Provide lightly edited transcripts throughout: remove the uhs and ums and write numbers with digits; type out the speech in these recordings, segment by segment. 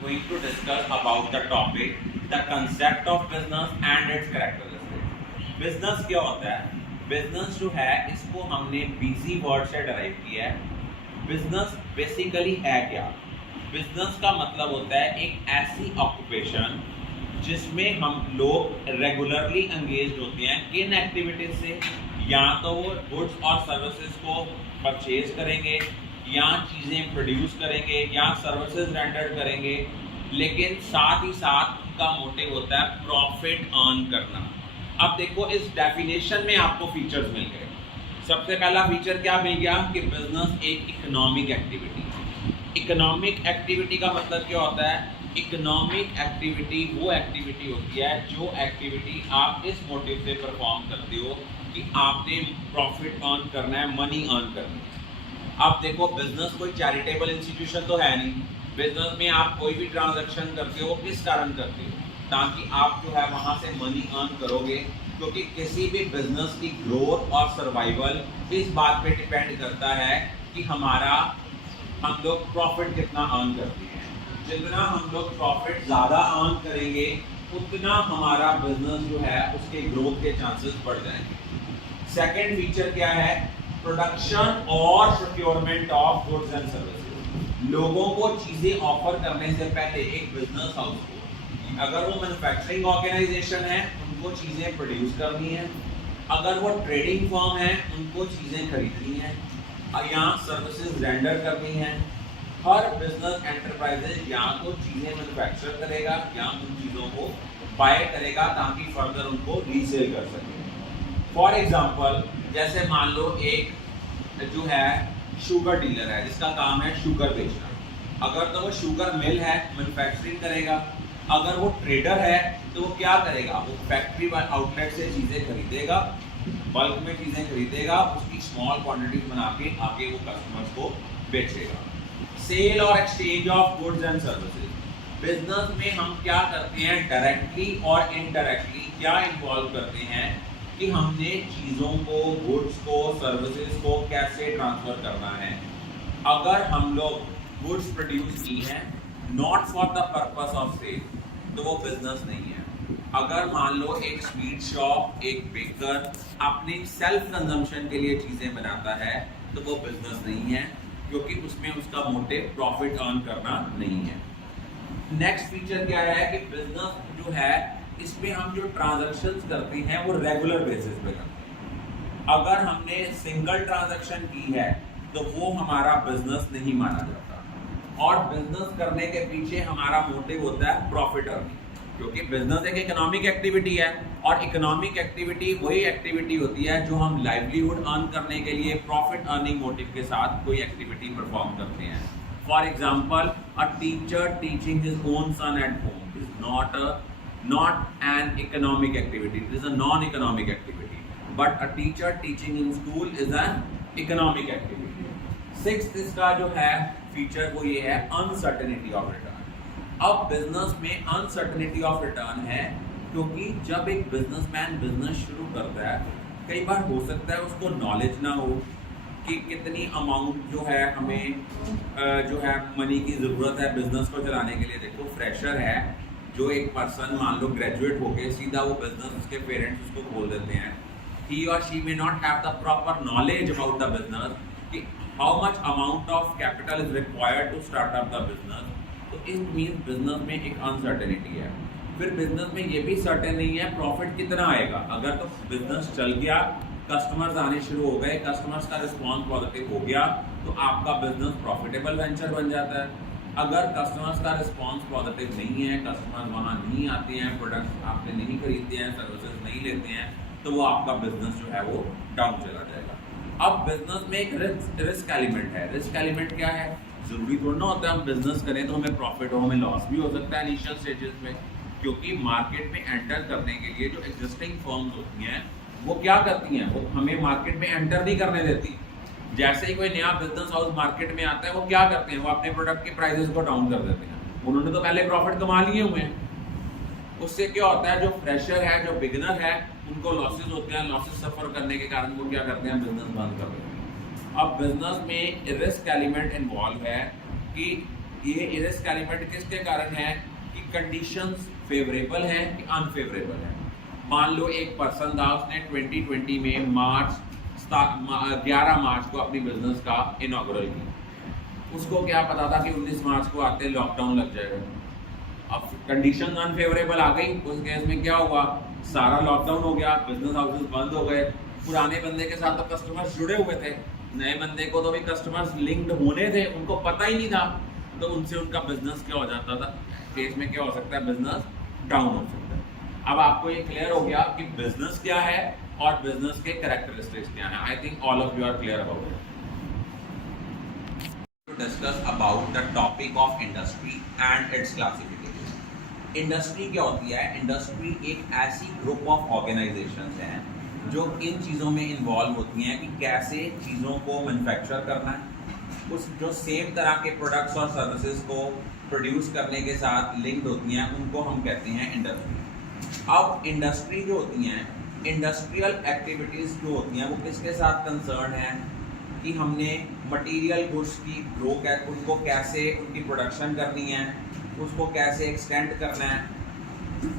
Going to discuss about the topic the concept of business and its characteristics. Business क्या होता है? Business जो है इसको हमने busy word से derive किया है. Business basically है क्या? Business का मतलब होता है एक ऐसी occupation जिसमें हम लोग रेगुलरली एंगेज होते हैं किन एक्टिविटीज से, या तो वो गुड्स और सर्विसेज को परचेज करेंगे, या चीज़ें प्रोड्यूस करेंगे, या सर्विसेज रेंडर करेंगे, लेकिन साथ ही साथ उनका मोटिव होता है प्रॉफिट अर्न करना. अब देखो इस डेफिनेशन में आपको फीचर्स मिल गए. सबसे पहला फीचर क्या मिल गया कि बिजनेस एक इकोनॉमिक एक्टिविटी. इकोनॉमिक एक्टिविटी का मतलब क्या होता है? इकोनॉमिक एक्टिविटी वो एक्टिविटी होती है जो एक्टिविटी आप इस मोटिव से परफॉर्म करते हो कि आपने प्रॉफिट अर्न करना है, मनी अर्न करनी है. अब देखो बिजनेस कोई चैरिटेबल इंस्टीट्यूशन तो है नहीं. बिजनेस में आप कोई भी ट्रांजैक्शन करते हो किस कारण करते हो? ताकि आप जो है वहाँ से मनी अर्न करोगे, क्योंकि किसी भी बिजनेस की ग्रोथ और सर्वाइवल इस बात पे डिपेंड करता है कि हम लोग प्रॉफिट कितना अर्न करते हैं. जितना हम लोग प्रॉफिट ज़्यादा अर्न करेंगे उतना हमारा बिजनेस जो है उसके ग्रोथ के चांसेस बढ़ जाएंगे. सेकेंड फीचर क्या है? प्रोडक्शन और procurement of goods and services. लोगों को चीजें ऑफर करने से पहले एक बिजनेस हाउस को, अगर वो मैन्युफैक्चरिंग ऑर्गेनाइजेशन है उनको चीजें प्रोड्यूस करनी है, अगर वो ट्रेडिंग फर्म है उनको चीजें खरीदनी है, या सर्विसेज रेंडर करनी है. हर बिजनेस एंटरप्राइजेज या तो चीजें मैन्युफैक्चर करेगा या उन चीजों को बाय करेगा ताकि फर्दर उनको रीसेल कर सके. फॉर एग्जाम्पल जैसे मान लो एक जो है शुगर डीलर है जिसका काम है शुगर बेचना. अगर तो वो शुगर मिल है, मैन्युफैक्चरिंग करेगा. अगर वो ट्रेडर है तो वो क्या करेगा? वो फैक्ट्री आउटलेट से चीज़ें खरीदेगा, बल्क में चीज़ें खरीदेगा, उसकी स्मॉल क्वांटिटी बना के आगे वो कस्टमर्स को बेचेगा. सेल और exchange of goods and services. Business में हम क्या करते हैं? डायरेक्टली और इनडायरेक्टली क्या इन्वॉल्व करते हैं कि हमने चीज़ों को, गुड्स को, सर्विसेज को कैसे ट्रांसफ़र करना है. अगर हम लोग गुड्स प्रोड्यूस की हैं not for the purpose of sale तो वो बिजनेस नहीं है. अगर मान लो एक स्वीट शॉप, एक बेकर अपनी सेल्फ कंजम्पशन के लिए चीज़ें बनाता है तो वो बिजनेस नहीं है, क्योंकि उसमें उसका मोटिव प्रॉफिट अर्न करना नहीं है. नेक्स्ट फीचर क्या है कि बिजनेस जो है इसमें हम जो ट्रांजैक्शंस करते हैं वो रेगुलर बेसिस पे करते हैं. अगर हमने सिंगल ट्रांजैक्शन की है तो वो हमारा बिजनेस नहीं माना जाता. और बिजनेस करने के पीछे हमारा मोटिव होता है प्रॉफिट अर्निंग, क्योंकि बिजनेस एक इकोनॉमिक एक्टिविटी है और इकोनॉमिक एक्टिविटी वही एक्टिविटी होती है जो हम लाइवलीहुड अर्न करने के लिए प्रॉफिट अर्निंग मोटिव के साथ कोई एक्टिविटी परफॉर्म करते हैं. For example a teacher teaching his own son at home is not an economic activity, it is a non-economic activity, but a teacher teaching in school is an economic activity. Sixth इसका जो है feature वो ये है uncertainty of return. अब business में uncertainty of return है क्योंकि जब एक बिजनेसमैन बिजनेस शुरू करता है कई बार हो सकता है उसको नॉलेज ना हो कि कितनी अमाउंट जो है हमें जो है मनी की ज़रूरत है बिजनेस को चलाने के लिए. देखो फ्रेशर है जो एक पर्सन मान लो ग्रेजुएट होके सीधा वो बिजनेस उसके पेरेंट्स उसको खोल देते हैं. ही और she may not have the proper knowledge about the business कि how much amount of capital is required to start up the business. तो इट मीन्स बिजनेस में एक अनसर्टेनिटी है. फिर बिजनेस में ये भी सर्टेन नहीं है प्रॉफिट कितना आएगा. अगर तो बिजनेस चल गया, कस्टमर्स आने शुरू हो गए, कस्टमर्स का रिस्पॉन्स पॉजिटिव हो गया तो आपका बिजनेस प्रॉफिटेबल वेंचर बन जाता है. अगर कस्टमर्स का रिस्पांस पॉजिटिव नहीं है, कस्टमर वहाँ नहीं आते हैं, प्रोडक्ट्स आपने नहीं खरीदते हैं, सर्विसेज नहीं लेते हैं, तो वो आपका बिजनेस जो है वो डाउन चला जाएगा. अब बिजनेस में एक रिस्क एलिमेंट है. रिस्क एलिमेंट क्या है? ज़रूरी थोड़ा ना होता है हम बिजनेस करें तो हमें प्रॉफिट हो, हमें लॉस भी हो सकता है इनिशियल स्टेजेस में, क्योंकि मार्केट में एंटर करने के लिए जो एग्जिस्टिंग फर्म्स होती हैं वो क्या करती हैं? वो हमें मार्केट में एंटर नहीं करने देती. जैसे ही कोई नया बिजनेस हाउस मार्केट में आता है वो क्या करते हैं? वो अपने प्रोडक्ट के प्राइसेस को डाउन कर देते हैं. उन्होंने तो पहले प्रॉफिट कमा लिए हुए हैं. उससे क्या होता है जो फ्रेशर है, जो बिगिनर है, उनको लॉसेस होते हैं. लॉसेस सफर करने के कारण वो क्या करते हैं? बिजनेस बंद कर देते हैं. अब बिजनेस में रिस्क एलिमेंट इन्वॉल्व है कि ये रिस्क एलिमेंट किसके कारण है कि कंडीशंस फेवरेबल हैं कि अनफेवरेबल है। मान लो एक पर्सन था, उसने 2020 में 11 मार्च को अपनी बिजनेस का इनॉग्रल किया। उसको क्या पता था कि 19 मार्च को आते लॉकडाउन लग जाएगा। अब कंडीशन अनफेवरेबल आ गई, उस केस में क्या हुआ, सारा लॉकडाउन हो गया, बिजनेस हाउसेस बंद हो गए। पुराने बंदे के साथ तो कस्टमर्स जुड़े हुए थे, नए बंदे को तो भी कस्टमर्स लिंक्ड होने थे, उनको पता ही नहीं था, तो उनसे उनका बिजनेस क्या हो जाता था, केस में क्या हो सकता है, बिजनेस डाउन हो सकता है। अब आपको ये क्लियर हो गया कि बिजनेस क्या है और बिजनेस के कैरेक्टरिस्टिक्स क्या हैं। I think all of you are clear about it. To discuss about the topic of industry and its classification. Industry क्या होती है? इंडस्ट्री एक ऐसी ग्रुप ऑफ ऑर्गेनाइजेशंस हैं जो इन चीज़ों में इन्वॉल्व होती हैं कि कैसे चीज़ों को मैन्युफैक्चर करना है, उस जो सेम तरह के प्रोडक्ट्स और सर्विसेज को प्रोड्यूस करने के साथ लिंक्ड होती हैं, उनको हम कहते हैं इंडस्ट्री। अब इंडस्ट्री जो होती हैं, इंडस्ट्रियल एक्टिविटीज़ जो होती हैं, वो किसके साथ कंसर्न है कि हमने मटेरियल गुड्स की ग्रो उनको कैसे उनकी प्रोडक्शन करनी है, उसको कैसे एक्सटेंड करना है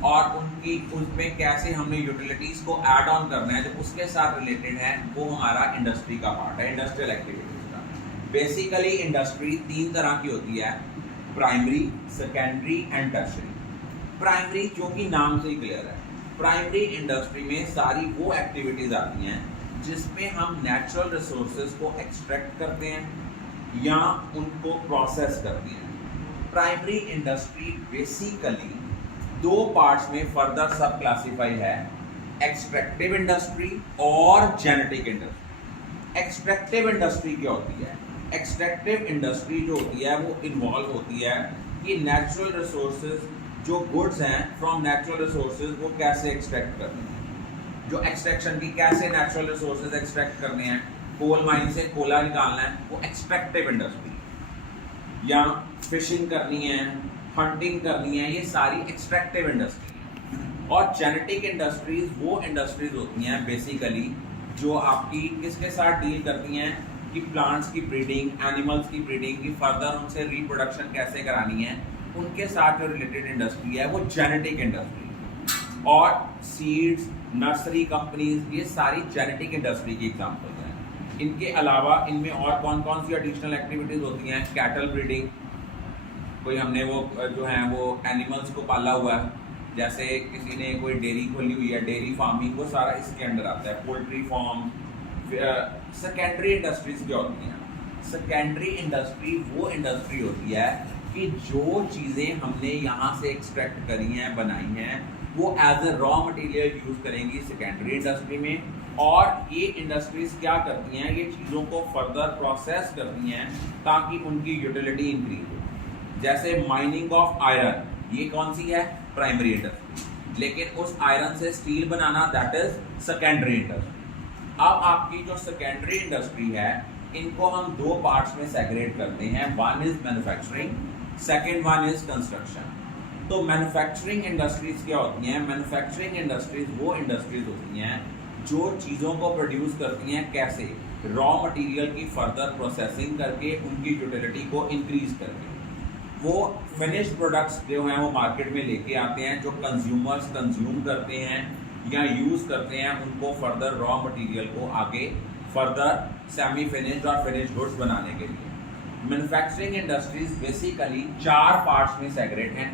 और उनकी उसमें कैसे हमने यूटिलिटीज़ को ऐड ऑन करना है, जो उसके साथ रिलेटेड है, वो हमारा इंडस्ट्री का पार्ट है, इंडस्ट्रियल एक्टिविटीज़ का। बेसिकली इंडस्ट्री 3 तरह की होती है, primary, secondary and tertiary. Primary जो कि नाम से ही क्लियर है, प्राइमरी इंडस्ट्री में सारी वो एक्टिविटीज़ आती हैं जिसमें हम नेचुरल रिसोर्सेज को एक्सट्रैक्ट करते हैं या उनको प्रोसेस करते हैं। प्राइमरी इंडस्ट्री बेसिकली 2 पार्ट्स में फर्दर सब क्लासीफाई है, एक्सट्रैक्टिव इंडस्ट्री और जेनेटिक इंडस्ट्री। एक्सट्रैक्टिव इंडस्ट्री क्या होती है? एक्सट्रैक्टिव इंडस्ट्री जो होती है वो इन्वॉल्व होती है कि नेचुरल रिसोर्सेज जो गुड्स हैं फ्रॉम नेचुरल रिसोर्सेज वो कैसे एक्सट्रैक्ट करने हैं, जो एक्सट्रैक्शन की कैसे नेचुरल रिसोर्सेज एक्सट्रैक्ट करने हैं, कोल माइन से कोला निकालना है, वो एक्सट्रैक्टिव इंडस्ट्री, या फिशिंग करनी है, हंटिंग करनी है, ये सारी एक्सट्रैक्टिव इंडस्ट्री है। और जेनेटिक इंडस्ट्रीज वो इंडस्ट्रीज होती हैं बेसिकली जो आपकी किसके साथ डील करती हैं कि प्लांट्स की ब्रीडिंग, एनिमल्स की ब्रीडिंग की फर्दर उनसे रिप्रोडक्शन कैसे करानी है, उनके साथ जो रिलेटेड इंडस्ट्री है वो जेनेटिक इंडस्ट्री। और सीड्स, नर्सरी कंपनीज, ये सारी जेनेटिक इंडस्ट्री की एग्जांपल्स हैं। इनके अलावा इनमें और कौन कौन सी एडिशनल एक्टिविटीज़ होती हैं? कैटल ब्रीडिंग, कोई हमने वो जो है वो एनिमल्स को पाला हुआ है, जैसे किसी ने कोई डेयरी खोली हुई है, डेयरी फार्मिंग, वो सारा इसके अंडर आता है। Poultry farm. सेकेंडरी इंडस्ट्रीज क्या होती हैं? सेकेंडरी इंडस्ट्री वो इंडस्ट्री होती है कि जो चीज़ें हमने यहाँ से एक्सट्रैक्ट करी हैं, बनाई हैं, वो as a raw material use करेंगी सेकेंडरी इंडस्ट्री में। और ये इंडस्ट्रीज क्या करती हैं, ये चीज़ों को फर्दर प्रोसेस करती हैं ताकि उनकी यूटिलिटी इंक्रीज हो। जैसे माइनिंग ऑफ आयरन, ये कौन सी है? Primary industry. लेकिन उस आयरन से steel banana, that is secondary industry. अब आपकी जो सेकेंडरी इंडस्ट्री है, इनको हम 2 पार्ट्स में सेग्रेट करते हैं, one is manufacturing, second one is construction. तो मैन्युफैक्चरिंग इंडस्ट्रीज क्या होती हैं? मैन्युफैक्चरिंग इंडस्ट्रीज वो इंडस्ट्रीज होती हैं जो चीज़ों को प्रोड्यूस करती हैं, कैसे? रॉ मटेरियल की फर्दर प्रोसेसिंग करके, उनकी यूटिलिटी को इंक्रीज करके वो फिनिश्ड प्रोडक्ट्स जो हैं वो मार्केट में लेके आते हैं, जो कंज्यूमर्स कंज्यूम करते हैं या यूज़ करते हैं, उनको फर्दर रॉ मटेरियल को आगे फर्दर सेमी फिनिश्ड और फिनिश्ड गुड्स बनाने के लिए। मैन्युफैक्चरिंग इंडस्ट्रीज बेसिकली 4 पार्ट्स में सेग्रेट हैं,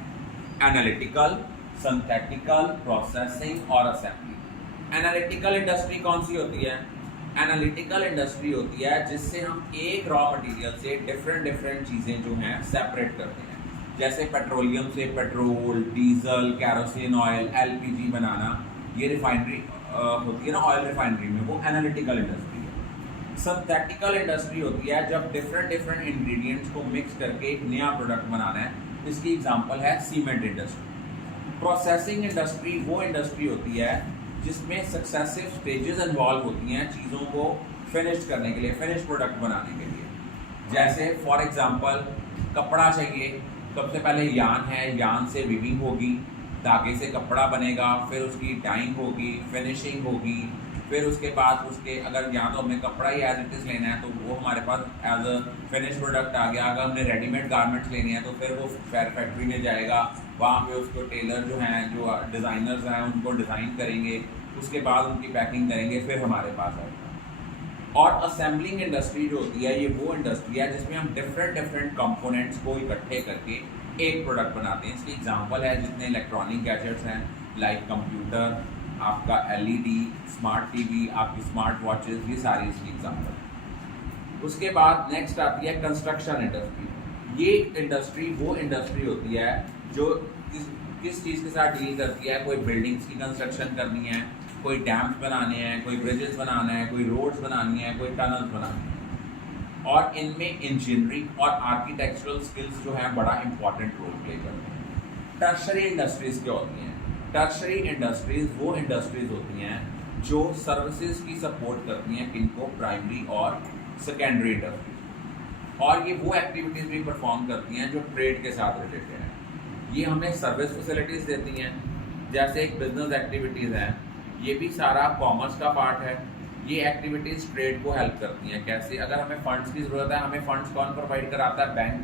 एनालिटिकल, सिंथेटिकल, प्रोसेसिंग और असेंबली। एनालिटिकल इंडस्ट्री कौन सी होती है? एनालिटिकल इंडस्ट्री होती है जिससे हम एक रॉ मटेरियल से डिफरेंट चीज़ें जो हैं सेपरेट करते हैं। जैसे पेट्रोलियम से petrol, diesel, kerosene oil, LPG बनाना, ये रिफाइनरी होती है ना, ऑयल रिफाइनरी में, वो एनालिटिकल इंडस्ट्री है। सिंथेटिकल इंडस्ट्री होती है जब डिफरेंट इंग्रेडिएंट्स को मिक्स करके एक नया प्रोडक्ट बनाना है, इसकी एग्जांपल है सीमेंट इंडस्ट्री। प्रोसेसिंग इंडस्ट्री वो इंडस्ट्री होती है जिसमें सक्सेसिव स्टेजेस इन्वॉल्व होती हैं चीज़ों को फिनिश करने के लिए, फिनिश प्रोडक्ट बनाने के लिए। जैसे फॉर एग्जांपल कपड़ा चाहिए, सबसे पहले यान है, यान से वीविंग होगी, धागे से कपड़ा बनेगा, फिर उसकी डाइंग होगी, फिनिशिंग होगी, फिर उसके बाद उसके अगर यहाँ तो हमें कपड़ा ही एज इट इज़ लेना है तो वो हमारे पास एज अ फिनिश प्रोडक्ट आ गया। अगर हमने रेडीमेड गारमेंट्स लेनी है तो फिर वो फैक्ट्री में जाएगा, वहाँ पे उसको टेलर जो हैं, जो डिज़ाइनर्स हैं, उनको डिज़ाइन करेंगे, उसके बाद उनकी पैकिंग करेंगे, फिर हमारे पास आएगा। और असेंबलिंग इंडस्ट्री जो होती है, ये वो इंडस्ट्री है जिसमें हम डिफरेंट कंपोनेंट्स को इकट्ठे करके एक प्रोडक्ट बनाते हैं। इसकी एग्जांपल है जितने इलेक्ट्रॉनिक गैजेट्स हैं, लाइक कंप्यूटर, आपका एलईडी, स्मार्ट टीवी, आपकी स्मार्ट वॉचेस, ये सारी इसकी एग्जांपल है। उसके बाद नेक्स्ट आती है कंस्ट्रक्शन इंडस्ट्री। ये इंडस्ट्री वो इंडस्ट्री होती है जो किस चीज़ के साथ डील करती है। कोई बिल्डिंग्स की कंस्ट्रक्शन करनी है, कोई डैम्स बनाने हैं, कोई ब्रिजेस बनाना है, कोई रोड्स बनानी है, कोई टनल्स बनानी है। और इनमें इंजीनियरिंग और आर्किटेक्चरल स्किल्स जो हैं बड़ा इंपॉर्टेंट रोल प्ले करते हैं। टर्शरी इंडस्ट्रीज़ क्या होती हैं? टर्शरी इंडस्ट्रीज़ वो इंडस्ट्रीज़ होती हैं जो सर्विसेज की सपोर्ट करती हैं किनको, प्राइमरी और सेकेंडरी इंडस्ट्री। और ये वो एक्टिविटीज़ भी परफॉर्म करती हैं जो ट्रेड के साथ रिलेटेड हैं। ये हमें सर्विस फैसिलिटीज़ देती हैं, जैसे एक बिजनेस एक्टिविटीज़ हैं, ये भी सारा कॉमर्स का पार्ट है। ये एक्टिविटीज़ ट्रेड को हेल्प करती हैं। कैसे? अगर हमें फंड्स की ज़रूरत है, हमें फंड्स कौन प्रोवाइड कराता है? बैंक।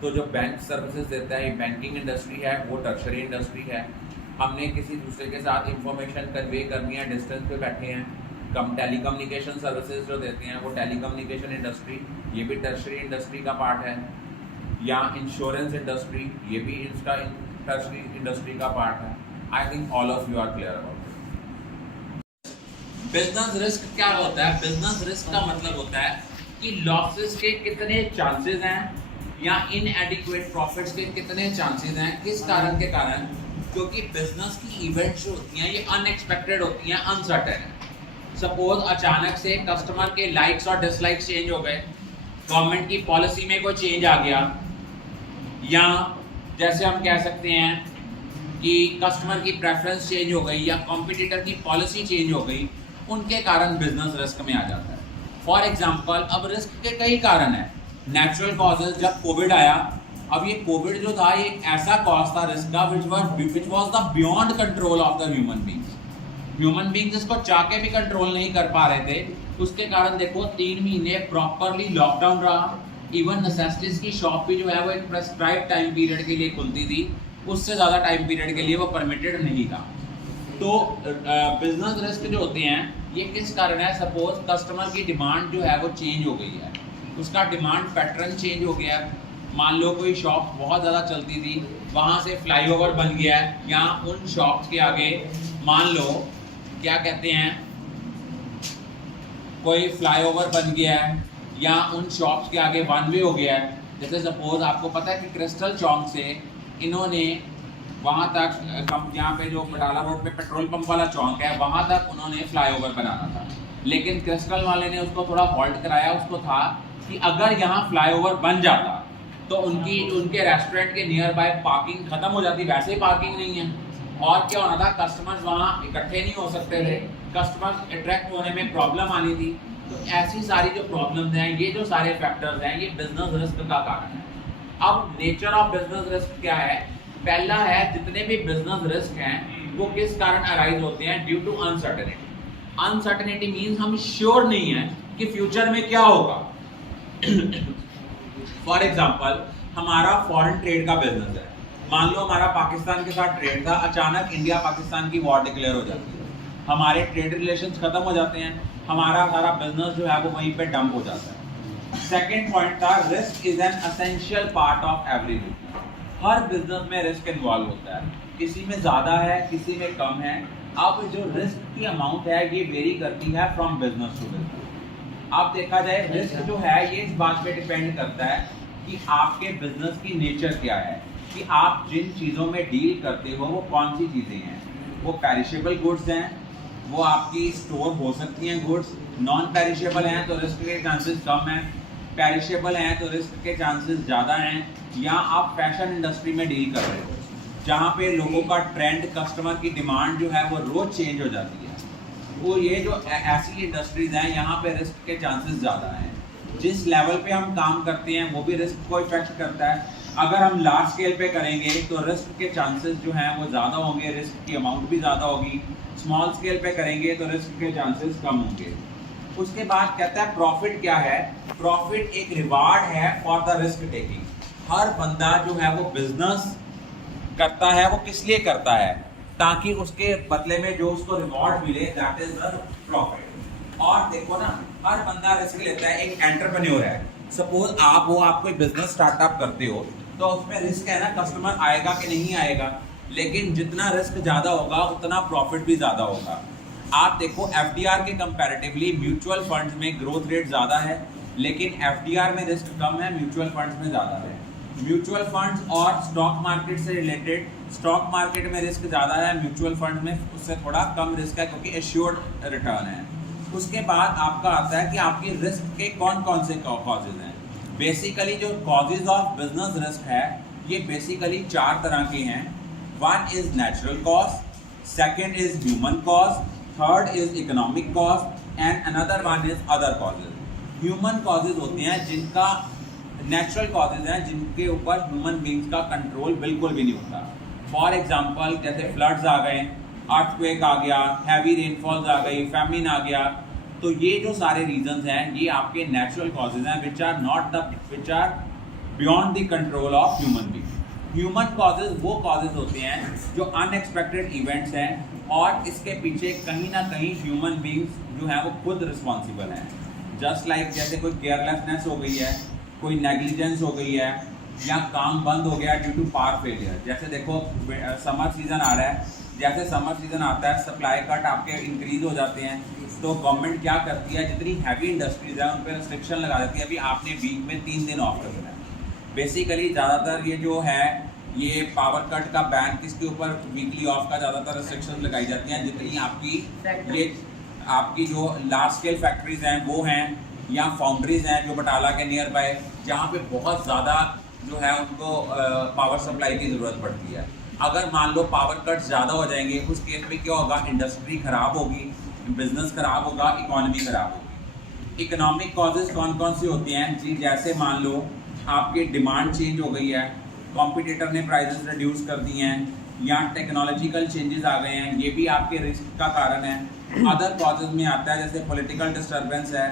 तो जो बैंक सर्विसेज देता है, ये बैंकिंग इंडस्ट्री है, वो टर्शरी इंडस्ट्री है। हमने किसी दूसरे के साथ इंफॉर्मेशन कन्वे करनी है, डिस्टेंस पे बैठे हैं, टेलीकम्युनिकेशन सर्विसेज जो देते हैं वो टेलीकम्युनिकेशन इंडस्ट्री, ये भी टर्शरी इंडस्ट्री का पार्ट है। या इंश्योरेंस इंडस्ट्री, ये भी इसका टर्शरी इंडस्ट्री का पार्ट है। I think all of you are clear about it. Business risk क्या होता है? बिजनेस रिस्क का मतलब होता है कि लॉसेस के कितने चांसेस हैं या इनएडिक्वेट प्रॉफिट्स के कितने चांसेस हैं। किस कारण के कारण? क्योंकि बिजनेस की इवेंट्स जो होती हैं ये अनएक्सपेक्टेड होती हैं, अनसर्टेन है। सपोज अचानक से कस्टमर के लाइक्स और डिसलाइक्स चेंज हो गए, गवर्नमेंट की पॉलिसी में कोई चेंज आ गया, या जैसे हम कह सकते हैं कि कस्टमर की प्रेफरेंस चेंज हो गई या कॉम्पिटिटर की पॉलिसी चेंज हो गई, उनके कारण बिजनेस रिस्क में आ जाता है। फॉर एग्जांपल, अब रिस्क के कई कारण हैं। नेचुरल कॉजेज, जब कोविड आया, अब ये कोविड जो था ये एक ऐसा कॉज था रिस्क का which was the beyond control of the human beings इसको चाह के भी कंट्रोल नहीं कर पा रहे थे। उसके कारण देखो 3 महीने प्रॉपरली लॉकडाउन रहा। इवन नेसेसिटीज की शॉप भी जो है वो एक प्रेस्क्राइब टाइम पीरियड के लिए खुलती थी, उससे ज़्यादा टाइम पीरियड के लिए वो परमिटेड नहीं था। तो बिजनेस रिस्क जो होते हैं ये किस कारण है? सपोज कस्टमर की डिमांड जो है वो चेंज हो गई है, उसका डिमांड पैटर्न चेंज हो गया है। मान लो कोई शॉप बहुत ज़्यादा चलती थी, वहाँ से फ्लाईओवर बन गया है, या उन शॉप्स के आगे मान लो क्या कहते हैं, कोई फ्लाईओवर बन गया है, या उन शॉप्स के आगे वन वे हो गया है। जैसे सपोज आपको पता है कि क्रिस्टल चौक से इन्होंने वहाँ तक, यहाँ पे जो बटाला रोड पे पेट्रोल पंप वाला चौक है, वहाँ तक उन्होंने फ्लाईओवर बनाना था, लेकिन क्रिस्टल वाले ने उसको थोड़ा हॉल्ट कराया। उसको था कि अगर यहाँ फ्लाईओवर बन जाता तो उनके रेस्टोरेंट के नियर बाय पार्किंग खत्म हो जाती, वैसे ही पार्किंग नहीं है, और क्या होना था, कस्टमर्स वहाँ इकट्ठे नहीं हो सकते थे, कस्टमर्स अट्रैक्ट होने में प्रॉब्लम आनी थी। तो ऐसी सारी जो प्रॉब्लम्स हैं, ये जो सारे फैक्टर्स हैं, ये बिजनेस रिस्क का कारण है। अब नेचर ऑफ बिजनेस रिस्क क्या है? पहला है, जितने भी बिजनेस रिस्क हैं वो किस कारण अराइज होते हैं? Due to uncertainty. Uncertainty means हम श्योर नहीं है कि फ्यूचर में क्या होगा। फॉर एग्जाम्पल, हमारा फॉरेन ट्रेड का बिजनेस है, मान लो हमारा पाकिस्तान के साथ ट्रेड था, अचानक इंडिया पाकिस्तान की वॉर डिक्लेयर हो जाती है, हमारे ट्रेड रिलेशंस खत्म हो जाते हैं, हमारा सारा बिजनेस जो है वो वहीं पे डंप हो जाता है। सेकेंड पॉइंट था, risk is an essential part of every business. Her business में रिस्क इन्वॉल्व होता है, किसी में ज़्यादा है, किसी में कम है। अब जो रिस्क की अमाउंट है ये वेरी करती है फ्रॉम बिजनेस टू बिजनेस। अब देखा जाए, रिस्क जो है ये इस बात पे डिपेंड करता है कि आपके बिजनेस की नेचर क्या है, कि आप जिन चीज़ों में डील करते हो वो कौन सी चीज़ें हैं। वो पेरिशेबल गुड्स हैं, वो आपकी स्टोर हो सकती हैं गुड्स, नॉन पेरिशेबल हैं तो रिस्क के चांसेस कम हैं, पेरिशेबल हैं तो रिस्क के चांसेस ज़्यादा हैं। या आप फैशन इंडस्ट्री में डील कर रहे हो, जहाँ पे लोगों का ट्रेंड, कस्टमर की डिमांड जो है वो रोज़ चेंज हो जाती है, वो ये जो ऐसी इंडस्ट्रीज़ हैं यहाँ पे रिस्क के चांसेस ज़्यादा हैं। जिस लेवल पे हम काम करते हैं वो भी रिस्क को इफेक्ट करता है। अगर हम लार्ज स्केल पे करेंगे तो रिस्क के चांसेस जो हैं वो ज़्यादा होंगे, रिस्क की अमाउंट भी ज़्यादा होगी। स्मॉल स्केल पे करेंगे तो रिस्क के चांसेस कम होंगे। उसके बाद कहता है प्रॉफिट क्या है? प्रॉफिट एक रिवार्ड है फॉर द रिस्क टेकिंग। हर बंदा जो है वो बिजनेस करता है, वो किस लिए करता है? ताकि उसके बदले में जो उसको रिवॉर्ड मिले, दैट इज द प्रॉफिट। और देखो ना, हर बंदा रिस्क लेता है। एक एंटरप्रेन्योर है, सपोज आप कोई बिजनेस स्टार्टअप करते हो तो उसमें रिस्क है ना, कस्टमर आएगा कि नहीं आएगा। लेकिन जितना रिस्क ज़्यादा होगा उतना प्रॉफिट भी ज़्यादा होगा। आप देखो एफडीआर के कंपैरेटिवली म्यूचुअल फंड्स में ग्रोथ रेट ज़्यादा है, लेकिन एफडीआर में रिस्क कम है, म्यूचुअल फंड्स में ज़्यादा है। म्यूचुअल फंड्स और स्टॉक मार्केट से रिलेटेड, स्टॉक मार्केट में रिस्क ज़्यादा है, म्यूचुअल फंड में उससे थोड़ा कम रिस्क है क्योंकि एश्योर्ड रिटर्न है। उसके बाद आपका आता है कि आपकी रिस्क के कौन कौन से कॉजेज हैं। बेसिकली जो कॉजेज ऑफ बिजनेस रिस्क है ये बेसिकली 4 तरह के हैं। One is natural cause, second is human cause, third is economic cause and another one is other causes. Human causes होते हैं जिनका, नेचुरल कॉजेज हैं जिनके ऊपर ह्यूमन बींग्स का कंट्रोल बिल्कुल भी नहीं होता। फॉर एग्जाम्पल जैसे फ्लड्स आ गए, अर्थक्वेक आ गया, हैवी रेनफॉल्स आ गई, फैमिन आ गया। तो ये जो सारे रीजंस हैं ये आपके नेचुरल कॉजेज हैं which are beyond the control of human being. Human causes वो कॉजेज होते हैं जो अनएक्सपेक्टेड इवेंट्स हैं और इसके पीछे कहीं ना कहीं ह्यूमन बींग्स जो हैं वो खुद रिस्पॉन्सिबल हैं। जस्ट लाइक जैसे कोई केयरलेसनेस हो गई है, कोई नेग्लिजेंस हो गई है, या काम बंद हो गया ड्यू टू पावर फेलियर। जैसे देखो समर सीजन आ रहा है, जैसे समर सीजन आता है सप्लाई कट आपके इंक्रीज हो जाते हैं, तो गवर्नमेंट क्या करती है, जितनी हैवी इंडस्ट्रीज है उन पर रिस्ट्रिक्शन लगा देती है। अभी आपने वीक में 3 दिन ऑफ रखना है। बेसिकली ज़्यादातर ये जो है ये पावर कट का बैन किसके ऊपर, वीकली ऑफ का ज़्यादातर रिस्ट्रिक्शन लगाई जाती हैं। जितनी आपकी ये आपकी जो लार्ज स्केल फैक्ट्रीज हैं वो हैं, या फाउंड्रीज हैं जो बटाला के नियर बाय, जहाँ पे बहुत ज़्यादा जो है उनको पावर सप्लाई की ज़रूरत पड़ती है। अगर मान लो पावर कट ज़्यादा हो जाएंगे, उस केस में क्या होगा, इंडस्ट्री ख़राब होगी, बिजनेस ख़राब होगा, इकोनॉमी ख़राब होगी। इकोनॉमिक कॉजेज़ कौन कौन सी होती हैं जी? जैसे मान लो आपकी डिमांड चेंज हो गई है, कॉम्पिटिटर ने प्राइसेस रिड्यूस कर दी हैं, या टेक्नोलॉजिकल चेंजेस आ गए हैं, ये भी आपके रिस्क का कारण है। अदर कॉजेज़ में आता है जैसे पॉलिटिकल डिस्टर्बेंस है,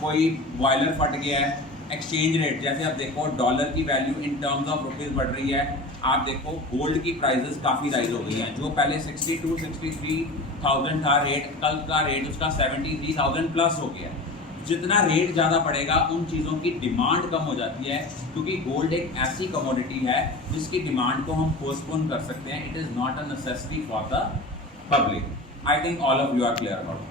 कोई बॉयलर फट गया है, एक्सचेंज रेट, जैसे आप देखो डॉलर की value in terms of rupees बढ़ रही है। आप देखो गोल्ड की प्राइसेस काफ़ी राइज हो गई हैं, जो पहले 62-63,000 था रेट, कल का रेट उसका 73,000 प्लस हो गया है। जितना रेट ज़्यादा बढ़ेगा उन चीज़ों की डिमांड कम हो जाती है, क्योंकि गोल्ड एक ऐसी कमोडिटी है जिसकी डिमांड को हम पोस्टपोन कर सकते हैं। It is not a necessity for the public. I think all of you are clear about it.